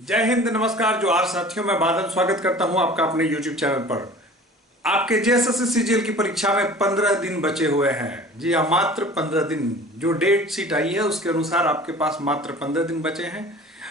जय हिंद, नमस्कार जोहार साथियों। मैं बादल स्वागत करता हूं आपका अपने YouTube चैनल पर। आपके जेएसएससी सीजीएल की परीक्षा में 15 दिन बचे हुए हैं। जी हाँ, मात्र 15 दिन। जो डेट शीट आई है उसके अनुसार आपके पास मात्र 15 दिन बचे हैं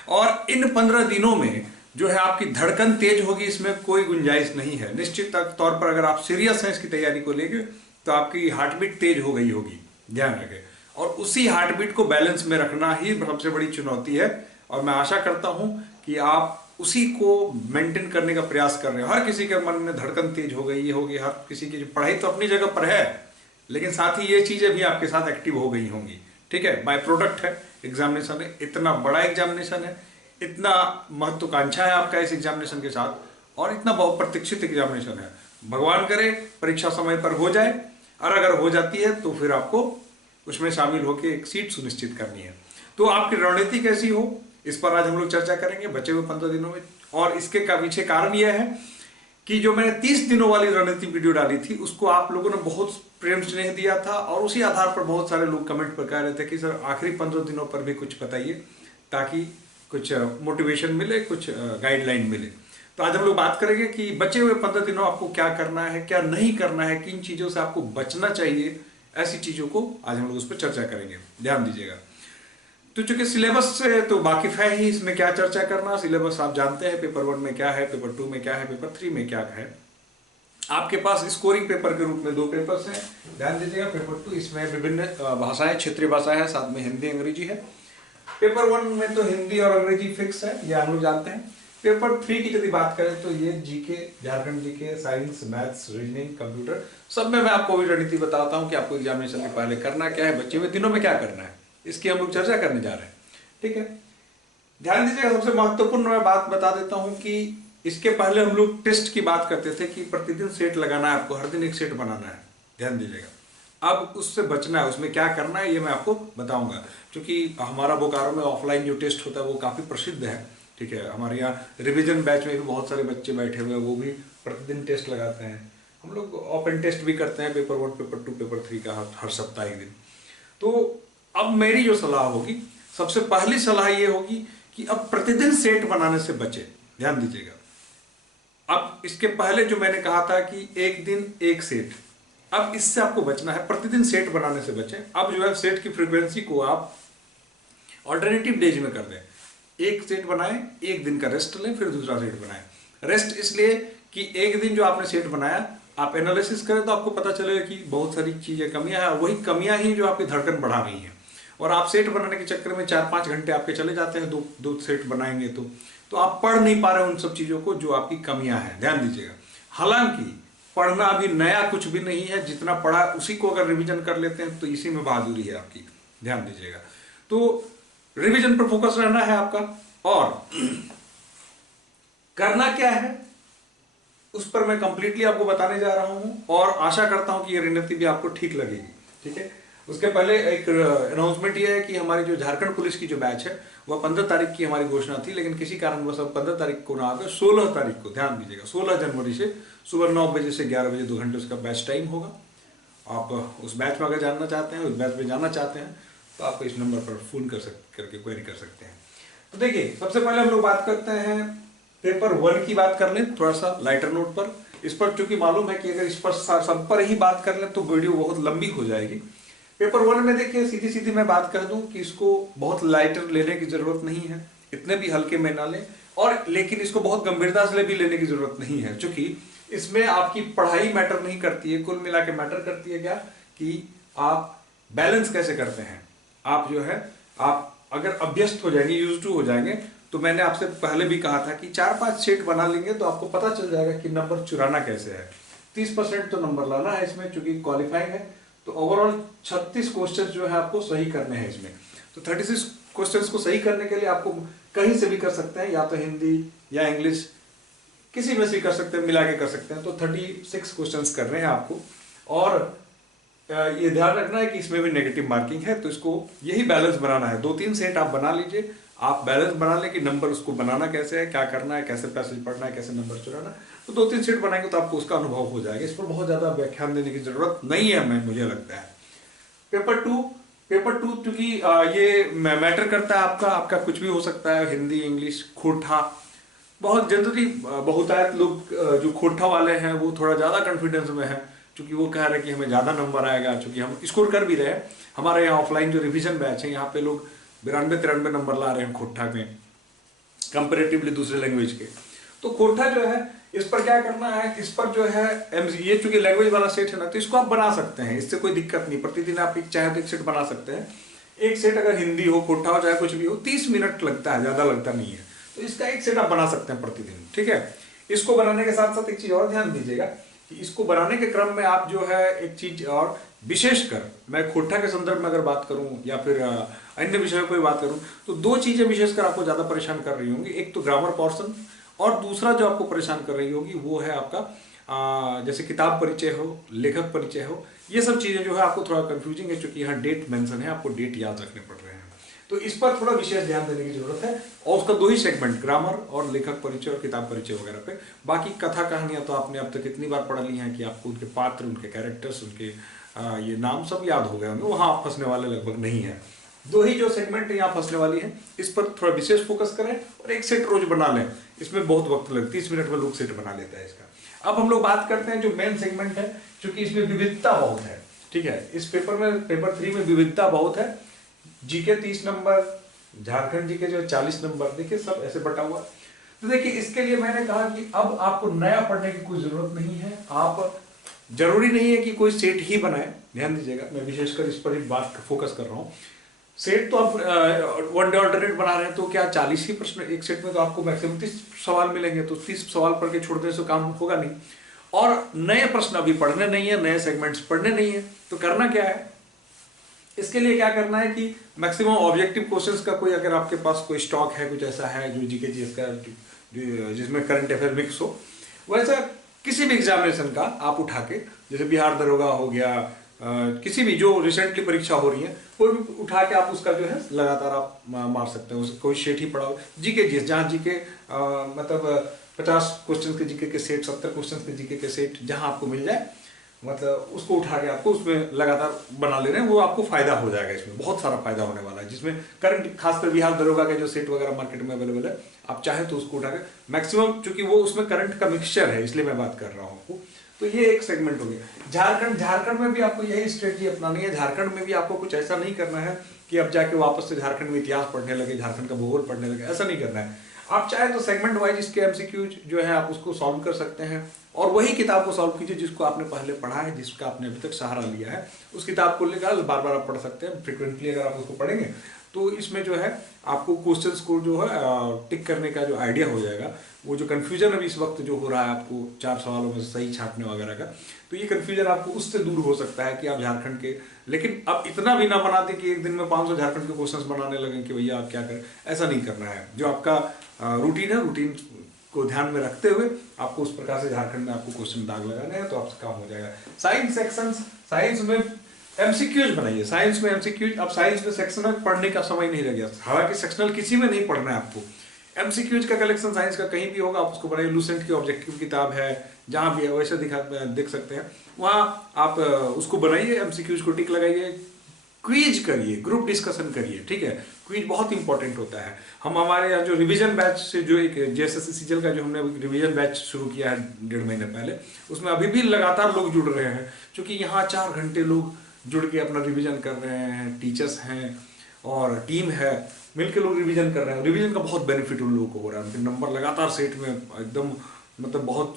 और इन 15 दिनों में जो है आपकी धड़कन तेज होगी, इसमें कोई गुंजाइश नहीं है। निश्चित तौर पर अगर आप सीरियस हैं इसकी तैयारी को लेकर तो आपकी हार्टबीट तेज हो गई होगी, ध्यान रखें। और उसी हार्टबीट को बैलेंस में रखना ही सबसे बड़ी चुनौती है और मैं आशा करता हूं कि आप उसी को मेंटेन करने का प्रयास कर रहे हो। हर किसी के मन में धड़कन तेज हो गई होगी, हर किसी की पढ़ाई तो अपनी जगह पर है, लेकिन साथ ही ये चीजें भी आपके साथ एक्टिव हो गई होंगी। ठीक है, बाय प्रोडक्ट है, एग्जामिनेशन है, इतना बड़ा एग्जामिनेशन है, इतना महत्वाकांक्षा है आपका इस एग्जामिनेशन के साथ और इतना बहुत प्रतीक्षित एग्जामिनेशन है। भगवान करे परीक्षा समय पर हो जाए और अगर हो जाती है तो फिर आपको उसमें शामिल होकर एक सीट सुनिश्चित करनी है। तो आपकी रणनीति कैसी हो, इस पर आज हम लोग चर्चा करेंगे बचे हुए 15 दिनों में। और इसके का पीछे कारण यह है कि जो मैंने 30 दिनों वाली रणनीति वीडियो डाली थी उसको आप लोगों ने बहुत प्रेम स्नेह दिया था और उसी आधार पर बहुत सारे लोग कमेंट पर कह रहे थे कि सर आखिरी 15 दिनों पर भी कुछ बताइए ताकि कुछ मोटिवेशन मिले, कुछ गाइडलाइन मिले। तो आज हम लोग बात करेंगे कि बचे हुए 15 दिनों आपको क्या करना है, क्या नहीं करना है, किन चीजों से आपको बचना चाहिए, ऐसी चीजों को आज हम लोग उस पर चर्चा करेंगे। ध्यान दीजिएगा। तो चूंकि सिलेबस से तो वाकिफ है ही, इसमें क्या चर्चा करना। सिलेबस आप जानते हैं, पेपर 1 में क्या है, पेपर 2 में क्या है, पेपर 3 में क्या है। आपके पास स्कोरिंग पेपर के रूप में 2 पेपर्स हैं, ध्यान दीजिएगा। पेपर 2 इसमें विभिन्न भाषाएं, क्षेत्रीय भाषाएं हैं, साथ में हिंदी अंग्रेजी है। पेपर 1 में तो हिंदी और अंग्रेजी फिक्स है, ये हम लोग जानते हैं। पेपर 3 की यदि बात करें तो ये GK, Jharkhand GK, science, maths, reasoning, computer, सब में मैं आपको भी रणनीति बताता हूँ कि आपको एग्जामिनेशन के पहले करना क्या है, बचे हुए दिनों में क्या करना है, इसकी हम लोग चर्चा करने जा रहे हैं। ठीक है, ध्यान दीजिएगा। सबसे महत्वपूर्ण मैं बात बता देता हूं कि इसके पहले हम लोग टेस्ट की बात करते थे कि प्रतिदिन सेट लगाना है आपको, हर दिन एक सेट बनाना है, ध्यान दीजिएगा। अब उससे बचना है, उसमें क्या करना है ये मैं आपको बताऊंगा। क्योंकि हमारा बोकारो में ऑफलाइन जो टेस्ट होता है वो काफी प्रसिद्ध है। ठीक है, हमारे यहाँ रिविजन बैच में भी बहुत सारे बच्चे बैठे हुए हैं, वो भी प्रतिदिन टेस्ट लगाते हैं। हम लोग ओपन टेस्ट भी करते हैं, पेपर 1, पेपर 2, पेपर 3 का हर सप्ताह एक दिन। तो अब मेरी जो सलाह होगी, सबसे पहली सलाह ये होगी कि अब प्रतिदिन सेट बनाने से बचे, ध्यान दीजिएगा। अब इसके पहले जो मैंने कहा था कि एक दिन एक सेट, अब इससे आपको बचना है, प्रतिदिन सेट बनाने से बचे। अब जो है सेट की फ्रीक्वेंसी को आप ऑल्टरनेटिव डेज में कर दें। एक सेट बनाएं, एक दिन का रेस्ट लें, फिर दूसरा सेट बनाएं। रेस्ट इसलिए कि एक दिन जो आपने सेट बनाया आप एनालिसिस करें तो आपको पता चलेगा कि बहुत सारी चीजें कमियां हैं और वही कमियां ही जो आपकी धड़कन बढ़ा रही हैं। और आप सेट बनाने के चक्कर में 4-5 घंटे आपके चले जाते हैं, दो सेट बनाएंगे तो आप पढ़ नहीं पा रहे उन सब चीजों को जो आपकी कमियां हैं, ध्यान दीजिएगा। हालांकि पढ़ना अभी नया कुछ भी नहीं है, जितना पढ़ा उसी को अगर रिवीजन कर लेते हैं तो इसी में बहादुरी है आपकी, ध्यान दीजिएगा। तो रिवीजन पर फोकस रहना है आपका और करना क्या है उस पर मैं कंप्लीटली आपको बताने जा रहा हूं और आशा करता हूं कि ये रणनीति भी आपको ठीक लगेगी। ठीक है, उसके पहले एक अनाउंसमेंट ये है कि हमारी जो झारखंड पुलिस की जो बैच है वह 15 तारीख की हमारी घोषणा थी, लेकिन किसी कारणवश अब 15 तारीख को ना आकर 16 तारीख को, ध्यान दीजिएगा, 16 जनवरी से सुबह 9 बजे से 11 बजे 2 घंटे उसका बैच टाइम होगा। आप उस बैच में अगर जानना चाहते हैं, उस बैच में जाना चाहते हैं तो आप इस नंबर पर फोन करके क्वेरी कर सकते हैं। तो देखिए, सबसे पहले हम लोग बात करते हैं पेपर 1 की बात कर लें थोड़ा सा लाइटर नोट पर। इस पर चूंकि मालूम है कि अगर इस पर सब पर ही बात कर लें तो वीडियो बहुत लंबी हो जाएगी। पेपर 1 में देखिए, सीधी सीधी मैं बात कर दूं कि इसको बहुत लाइटर लेने की जरूरत नहीं है, इतने भी हल्के में ना लें, और लेकिन इसको बहुत गंभीरता से भी लेने की जरूरत नहीं है, क्योंकि इसमें आपकी पढ़ाई मैटर नहीं करती है, कुल मिला के मैटर करती है क्या कि आप बैलेंस कैसे करते हैं। आप जो है, आप अगर अभ्यस्त हो जाएंगे, यूज टू हो जाएंगे, तो मैंने आपसे पहले भी कहा था कि 4-5 सेट बना लेंगे तो आपको पता चल जाएगा कि नंबर चुराना कैसे है। 30% तो नंबर लाना है इसमें, चूंकि क्वालिफाइंग है। तो ओवरऑल 36 क्वेश्चन जो है आपको सही करने हैं इसमें। तो 36 क्वेश्चन को सही करने के लिए आपको कहीं से भी कर सकते हैं, या तो हिंदी या इंग्लिश, किसी में से कर सकते हैं, मिला के कर सकते हैं। तो 36 क्वेश्चन कर रहे हैं आपको, और ये ध्यान रखना है कि इसमें भी नेगेटिव मार्किंग है, तो इसको यही बैलेंस बनाना है। 2-3 सेट आप बना लीजिए, आप बैलेंस बना लें कि नंबर उसको बनाना कैसे है, क्या करना है, कैसे पैसेज पढ़ना है, कैसे नंबर चुराना है। तो 2-3 सेट बनाएंगे तो आपको उसका अनुभव हो जाएगा। इस पर बहुत ज्यादा व्याख्यान देने की जरूरत नहीं है, मुझे लगता है। पेपर 2 पेपर टू क्योंकि ये मैटर करता है, आपका आपका कुछ भी हो सकता है, हिंदी, इंग्लिश, खोटा। बहुत जनरली बहुतायत लोग जो खोटा वाले हैं वो थोड़ा ज़्यादा कॉन्फिडेंस में है, क्योंकि वो कह रहे हैं कि हमें ज़्यादा नंबर आएगा, क्योंकि हम स्कोर कर भी रहे हैं। हमारे यहाँ ऑफलाइन जो रिवीजन बैच है, यहाँ पे लोग 92-93 नंबर ला रहे हैं खोटा में, कंपेरेटिवली दूसरे लैंग्वेज के। तो खोटा जो है, इस पर क्या करना है, इस पर जो है ये चूंकि लैंग्वेज वाला सेट है ना, तो इसको आप बना सकते हैं, इससे कोई दिक्कत नहीं। प्रतिदिन आप एक चाहे तो एक सेट बना सकते हैं। एक सेट अगर हिंदी हो, खोटा हो, चाहे कुछ भी हो, 30 मिनट लगता है, ज्यादा लगता नहीं है। तो इसका एक सेट आप बना सकते हैं प्रतिदिन, ठीक है। इसको बनाने के साथ साथ एक चीज और ध्यान दीजिएगा कि इसको बनाने के क्रम में आप जो है एक चीज और, विशेषकर मैं खोटा के संदर्भ में अगर बात करूं या फिर अन्य विषयों में कोई बात करूं, तो दो चीजें विशेषकर आपको ज्यादा परेशान कर रही होंगी। एक तो ग्रामर पोर्शन, और दूसरा जो आपको परेशान कर रही होगी वो है आपका जैसे किताब परिचय हो, लेखक परिचय हो। ये सब चीजें जो है आपको थोड़ा कंफ्यूजिंग है, क्योंकि यहाँ डेट मेंशन है, आपको डेट याद रखने पड़ रहे हैं। तो इस पर थोड़ा विशेष ध्यान देने की जरूरत है। और उसका दो ही सेगमेंट, ग्रामर और लेखक परिचय और किताब परिचय वगैरह पे। बाकी कथा कहानियां तो आपने अब तक इतनी बार पढ़ ली हैं कि आपको उनके पात्र, उनके कैरेक्टर्स, उनके ये नाम सब याद हो गए होंगे, वहां आप फंसने वाले लगभग नहीं है। दो ही जो सेगमेंट यहाँ फंसने वाली है, इस पर थोड़ा विशेष फोकस करें और एक सेट रोज बना लें। इसमें बहुत वक्त लगता है, 30 मिनट में लोग सेट बना लेता है इसका। अब हम लोग बात करते हैं जो मेन सेगमेंट है, क्योंकि इसमें विविधता बहुत है, ठीक है। इस पेपर में, पेपर 3 में विविधता बहुत है। जीके 30 नंबर, झारखंड जी के जो 40 नंबर, देखिए सब ऐसे बटा हुआ। तो देखिए इसके लिए मैंने कहा कि अब आपको नया पढ़ने की कोई जरूरत नहीं है। आप, जरूरी नहीं है कि कोई सेट ही बनाए, ध्यान दीजिएगा, मैं विशेषकर इस पर ही बात फोकस कर रहा हूँ। सेट तो आप वन डे ऑल्टरनेट बना रहे हैं, तो क्या 40 ही प्रश्न एक सेट में, तो आपको मैक्सिमम 30 सवाल मिलेंगे, तो 30 सवाल पढ़ के छोड़ने से काम होगा नहीं। और नए प्रश्न अभी पढ़ने नहीं है, नए सेगमेंट्स पढ़ने नहीं है, तो करना क्या है, इसके लिए क्या करना है कि मैक्सिमम ऑब्जेक्टिव क्वेश्चंस का कोई, अगर आपके पास कोई स्टॉक है, कुछ ऐसा है जो जीके जीएस का जिसमें करंट अफेयर मिक्स हो, वैसा किसी भी एग्जामिनेशन का आप उठा के, जैसे बिहार दरोगा हो गया, किसी भी जो रिसेंटली परीक्षा हो रही है, कोई भी उठा के आप उसका जो है लगातार आप मार सकते हैं। कोई सेट ही पढ़ाओ, जीके जीएस, जहाँ जीके मतलब 50 क्वेश्चन के जीके के सेट, 70 क्वेश्चन के जीके के सेट जहाँ आपको मिल जाए, मतलब उसको उठा के आपको उसमें लगातार बना ले रहे हैं, वो आपको फायदा हो जाएगा। इसमें बहुत सारा फायदा होने वाला है, जिसमें करंट, खासकर बिहार दरोगा के जो सेट वगैरह मार्केट में अवेलेबल है, आप चाहे तो उसको उठा के मैक्सिमम, चूंकि वो उसमें करंट का मिक्सचर है, इसलिए मैं बात कर रहा हूँ आपको। तो ये एक सेगमेंट हो गया। झारखंड में भी आपको यही स्ट्रेटजी अपनानी है। झारखंड में भी आपको कुछ ऐसा नहीं करना है कि अब जाके वापस से झारखंड में इतिहास पढ़ने लगे, झारखंड का भूगोल पढ़ने लगे, ऐसा नहीं करना है। आप चाहे तो सेगमेंट वाइज इसके एमसीक्यूज जो है आप उसको सॉल्व कर सकते हैं, और वही किताब को सॉल्व कीजिए जिसको आपने पहले पढ़ा है, जिसका आपने अभी तक सहारा लिया है। उस किताब को लेकर बार बार आप पढ़ सकते हैं, फ्रिक्वेंटली अगर आप उसको पढ़ेंगे तो इसमें जो है आपको क्वेश्चंस को जो है टिक करने का जो आइडिया हो जाएगा। वो जो कन्फ्यूजन अभी इस वक्त जो हो रहा है आपको 4 सवालों में सही छांटने वगैरह का, तो ये कन्फ्यूजन आपको उससे दूर हो सकता है कि आप झारखंड के, लेकिन अब इतना भी ना बनाते कि एक दिन में 500 झारखंड के क्वेश्चंस बनाने लगे कि भैया आप क्या करें, ऐसा नहीं करना है। जो आपका रूटीन है, रूटीन को ध्यान में रखते हुए आपको उस प्रकार से झारखंड में आपको क्वेश्चन दाग लगाने हैं, तो आपसे काम हो जाएगा। साइंस सेक्शन, साइंस में एमसीक्यूज बनाइए। साइंस में एमसीक्यूज, अब साइंस में सेक्शनल पढ़ने का समय नहीं रह गया, हालांकि सेक्शनल किसी में नहीं पढ़ना है आपको। एमसीक्यूज का कलेक्शन साइंस का कहीं भी होगा, आप उसको बनाइए। लूसेंट की ऑब्जेक्टिव किताब है, जहां भी है वैसे देख सकते हैं, वहां आप उसको बनाइए, एमसीक्यूज को टिक लगाइए, क्विज करिए, ग्रुप डिस्कशन करिए, ठीक है। क्विज बहुत इंपॉर्टेंट होता है। हम हमारे यहाँ जो रिवीजन बैच से, जो एक जेएसएससी सीजीएल का जो हमने रिवीजन बैच शुरू किया है 1.5 महीने पहले, उसमें अभी भी लगातार लोग जुड़ रहे हैं, क्योंकि यहाँ 4 घंटे लोग जुड़ के अपना रिवीजन कर रहे हैं। टीचर्स हैं और टीम है, मिलकर लोग रिवीजन कर रहे हैं। रिवीजन का बहुत बेनिफिट उन लोगों को हो रहा है, उनके नंबर लगातार सेट में एकदम, मतलब बहुत,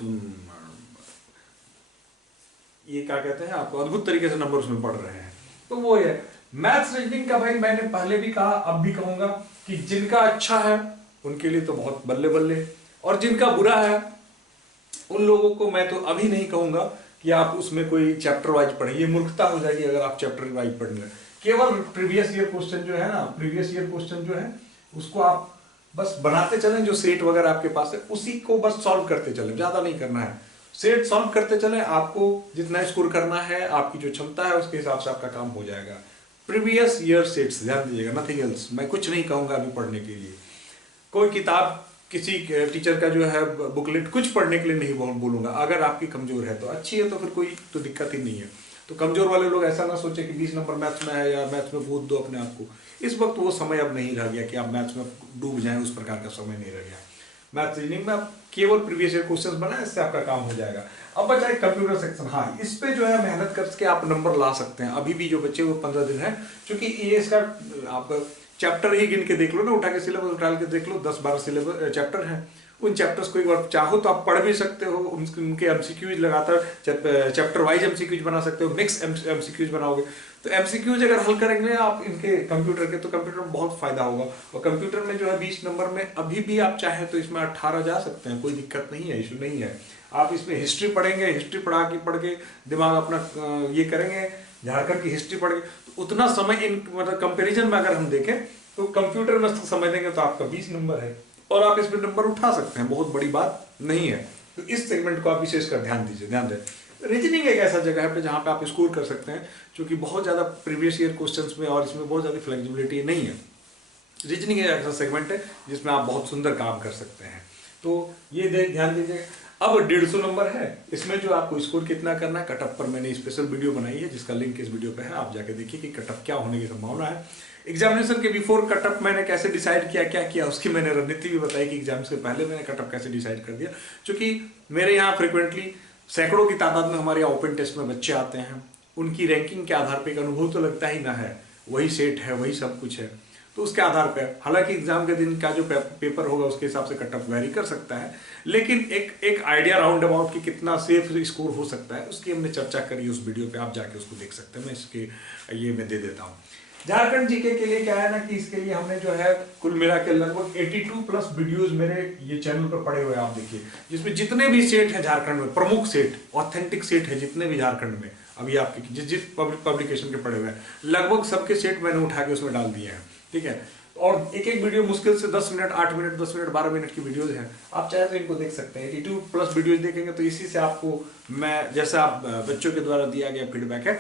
ये क्या कहते हैं, आपको अद्भुत तरीके से नंबर उसमें पढ़ रहे हैं। तो वो है मैथ्स रीजनिंग का। भाई मैंने पहले भी कहा, अब भी कहूंगा कि जिनका अच्छा है उनके लिए तो बहुत बल्ले बल्ले, और जिनका बुरा है उन लोगों को मैं तो अभी नहीं कहूंगा कि आप उसमें कोई चैप्टर वाइज पढ़िए। मूर्खता हो जाएगी अगर आप चैप्टर वाइज पढ़ने लगे। केवल प्रीवियस ईयर क्वेश्चन जो है ना, प्रीवियस ईयर क्वेश्चन जो है उसको आप बस बनाते चलें, जो सेट वगैरह आपके पास है उसी को बस सॉल्व करते चलें, ज्यादा नहीं करना है। सेट सॉल्व करते चलें, आपको जितना स्कोर करना है, आपकी जो क्षमता है उसके हिसाब से आपका काम हो जाएगा। प्रीवियस ईयर सेट्स, ध्यान दीजिएगा, नथिंग एल्स। मैं कुछ नहीं कहूंगा अभी पढ़ने के लिए, कोई किताब, किसी टीचर का जो है बुकलेट, कुछ पढ़ने के लिए नहीं बोलूंगा। अगर आपकी कमजोर है तो अच्छी है, तो फिर कोई तो दिक्कत ही नहीं है। तो कमजोर वाले लोग ऐसा ना सोचे कि 20 नंबर मैथ्स में है या मैथ्स में कूद दो अपने आप को। इस वक्त वो समय अब नहीं रह गया कि आप मैथ्स में डूब जाएं, उस प्रकार का समय नहीं रह गया। मैथ रीजनिंग में आप केवल प्रीवियस ईयर क्वेश्चंस बनाए, इससे आपका काम हो जाएगा। अब बचा है कंप्यूटर सेक्शन। हाँ, इस पे जो है मेहनत करके आप नंबर ला सकते हैं। अभी भी जो बच्चे वो 15 दिन है, क्योंकि ये इसका आप चैप्टर ही गिन के देख लो ना, उठा के सिलेबस उठा के देख लो, 10-12 सिलेबस चैप्टर हैं। उन चैप्टर्स को एक बार चाहो तो आप पढ़ भी सकते हो, उनके एमसीक्यूज लगातार चैप्टर वाइज एमसीक्यूज बना सकते हो, मिक्स एमसीक्यूज बनाओगे तो एमसीक्यूज अगर हल करेंगे आप इनके कंप्यूटर के, तो कंप्यूटर में बहुत फायदा होगा। और कंप्यूटर में जो है 20 नंबर में अभी भी आप चाहें तो इसमें 18 जा सकते हैं, कोई दिक्कत नहीं है, इशू नहीं है। आप इसमें हिस्ट्री पढ़ेंगे, हिस्ट्री पढ़ के दिमाग अपना ये करेंगे, झारखंड की हिस्ट्री पढ़ के, तो उतना समय इन मतलब कंपेरिजन में अगर हम देखें तो कंप्यूटर में समय देंगे तो आपका 20 नंबर है और आप इसमें नंबर उठा सकते हैं, बहुत बड़ी बात नहीं है। तो इस सेगमेंट को आप विशेषकर ध्यान दीजिए, ध्यान दें। रीजनिंग एक ऐसा जगह है जहाँ पे आप स्कोर कर सकते हैं, क्योंकि बहुत ज़्यादा प्रीवियस ईयर क्वेश्चंस में और इसमें बहुत ज़्यादा फ्लेक्सिबिलिटी नहीं है। रीजनिंग एक ऐसा सेगमेंट है जिसमें आप बहुत सुंदर काम कर सकते हैं, तो ये ध्यान दीजिए। अब 150 नंबर है, इसमें जो आपको स्कोर कितना करना है, कटअप पर मैंने स्पेशल वीडियो बनाई है जिसका लिंक इस वीडियो पे है, आप जाके देखिए कि कटअप क्या होने की संभावना है। एग्जामिनेशन के बिफोर कटअप मैंने कैसे डिसाइड किया, क्या किया, उसकी मैंने रणनीति भी बताई कि एग्जाम से पहले मैंने कटअप कैसे डिसाइड कर दिया। क्योंकि मेरे यहाँ फ्रिक्वेंटली सैकड़ों की तादाद में हमारे यहाँ ओपन टेस्ट में बच्चे आते हैं, उनकी रैंकिंग के आधार पर एक अनुभव तो लगता ही ना है, वही सेट है, वही सब कुछ है, तो उसके आधार पर हालांकि एग्जाम के दिन का जो पेपर होगा उसके हिसाब से कटअप वेरी कर सकता है, लेकिन एक आइडिया राउंड अबाउट कि कितना सेफ स्कोर हो सकता है उसकी हमने चर्चा करी उस वीडियो पे, आप जाके उसको देख सकते हैं। मैं इसके ये मैं दे देता हूँ। झारखंड जीके के लिए क्या है ना कि इसके लिए हमने जो है कुल मिला के लगभग 82 प्लस वीडियोस मेरे ये चैनल पर पड़े हुए हैं, आप देखिए, जिसमें जितने भी सेट हैं झारखंड में, प्रमुख सेट, ऑथेंटिक सेट है जितने भी झारखंड में अभी आपके जिस पब्लिकेशन के पड़े हुए हैं, लगभग सबके सेट मैंने उठा के उसमें डाल दिए हैं, ठीक है। और एक एक वीडियो मुश्किल से 10 मिनट, 8 मिनट, 10 मिनट, 12 मिनट की वीडियोज हैं, आप चाहे तो इनको देख सकते हैं। 82 प्लस वीडियोज देखेंगे तो इसी से आपको मैं, जैसा आप बच्चों के द्वारा दिया गया फीडबैक है,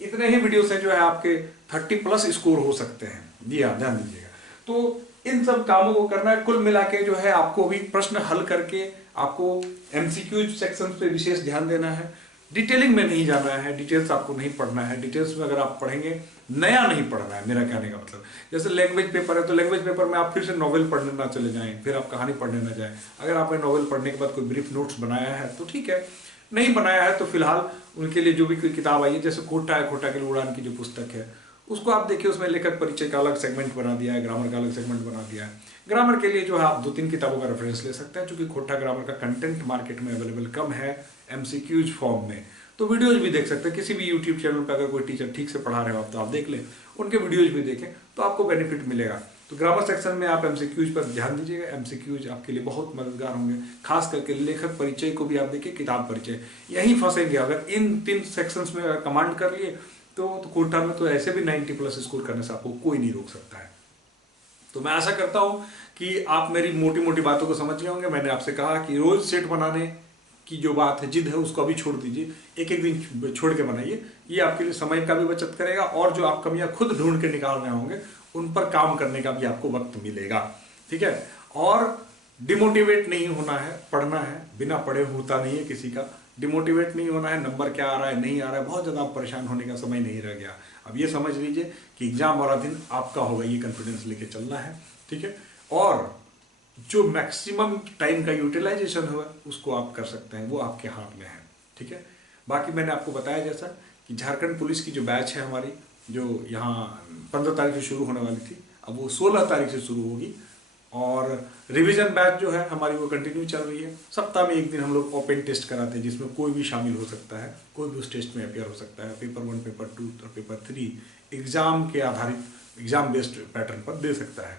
इतने ही वीडियो से जो है आपके 30 प्लस स्कोर हो सकते हैं। जी हाँ, ध्यान दीजिएगा। तो इन सब कामों को करना है, कुल मिला के जो है आपको भी प्रश्न हल करके आपको एमसीक्यू सेक्शन पे विशेष ध्यान देना है, डिटेलिंग में नहीं जाना है, डिटेल्स आपको नहीं पढ़ना है। डिटेल्स में अगर आप पढ़ेंगे, नया नहीं पढ़ना है, मेरा कहने का मतलब। जैसे लैंग्वेज पेपर है तो लैंग्वेज पेपर में आप फिर से नॉवेल पढ़ने ना चले जाएं, फिर आप कहानी पढ़ने ना जाएं। अगर आपने नॉवेल पढ़ने के बाद कोई ब्रीफ नोट्स बनाया है तो ठीक है, नहीं बनाया है तो फिलहाल उनके लिए जो भी कोई किताब आई है, जैसे खोटा है, खोटा के लिए उड़ान की जो पुस्तक है उसको आप देखिए, उसमें लेखक परिचय का अलग सेगमेंट बना दिया है, ग्रामर का अलग सेगमेंट बना दिया है। ग्रामर के लिए जो है आप 2-3 किताबों का रेफरेंस ले सकते हैं, क्योंकि खोटा ग्रामर का कंटेंट मार्केट में अवेलेबल कम है एमसीक्यूज फॉर्म में। तो वीडियोज भी देख सकते हैं, किसी भी यूट्यूब चैनल पर अगर कोई टीचर ठीक से पढ़ा रहे हो आप तो आप देख लें, उनके वीडियोज भी देखें तो आपको बेनिफिट मिलेगा। तो ग्रामर सेक्शन में आप एमसीक्यूज पर ध्यान दीजिएगा, एमसीक्यूज आपके लिए बहुत मददगार होंगे। खास करके लेखक परिचय को भी आप देखिए, किताब परिचय, यहीं फंसेंगे। अगर इन 3 सेक्शंस में कमांड कर लिए तो कोटा में तो ऐसे भी 90 प्लस स्कोर करने से आपको कोई नहीं रोक सकता है। तो मैं आशा करता हूं कि आप मेरी मोटी मोटी बातों को समझ गए होंगे। मैंने आपसे कहा कि रोज सेट बनाने की जो बात है, जिद है, उसको अभी छोड़ दीजिए, एक एक दिन छोड़ के बनाइए। ये आपके लिए समय का भी बचत करेगा और जो आप कमियां खुद ढूंढ के निकाल रहे होंगे उन पर काम करने का भी आपको वक्त मिलेगा, ठीक है। और डिमोटिवेट नहीं होना है, पढ़ना है, बिना पढ़े होता नहीं है किसी का। डिमोटिवेट नहीं होना है, नंबर क्या आ रहा है नहीं आ रहा है, बहुत ज़्यादा परेशान होने का समय नहीं रह गया। अब ये समझ लीजिए कि एग्जाम वाला दिन आपका होगा, ये कॉन्फिडेंस लेके चलना है, ठीक है। और जो मैक्सिमम टाइम का यूटिलाइजेशन हो उसको आप कर सकते हैं, वो आपके हाथ में है, ठीक है। बाकी मैंने आपको बताया जैसा कि झारखंड पुलिस की जो बैच है हमारी, जो यहाँ 15 तारीख से शुरू होने वाली थी, अब वो 16 तारीख से शुरू होगी। और रिवीजन बैच जो है हमारी वो कंटिन्यू चल रही है। सप्ताह में एक दिन हम लोग ओपन टेस्ट कराते हैं, जिसमें कोई भी शामिल हो सकता है, कोई भी उस टेस्ट में अपेयर हो सकता है। पेपर 1, पेपर 2 और पेपर 3 एग्जाम के आधारित, एग्जाम बेस्ड पैटर्न पर दे सकता है।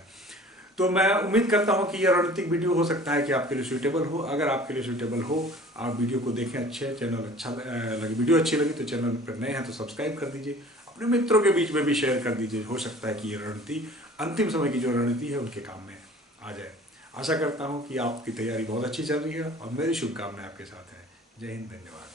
तो मैं उम्मीद करता हूं कि यह रणनीतिक वीडियो हो सकता है कि आपके लिए सूटेबल हो। अगर आपके लिए सूटेबल हो, आप वीडियो को देखें, अच्छे चैनल अच्छा लगे, वीडियो अच्छी लगी तो चैनल पर नए हैं तो सब्सक्राइब कर दीजिए, अपने मित्रों के बीच में भी शेयर कर दीजिए। हो सकता है कि ये रणनीति अंतिम समय की जो रणनीति है उनके काम में आ जाए। आशा करता हूं कि आपकी तैयारी बहुत अच्छी चल रही है और मेरी शुभकामनाएं आपके साथ है। जय हिंद, धन्यवाद।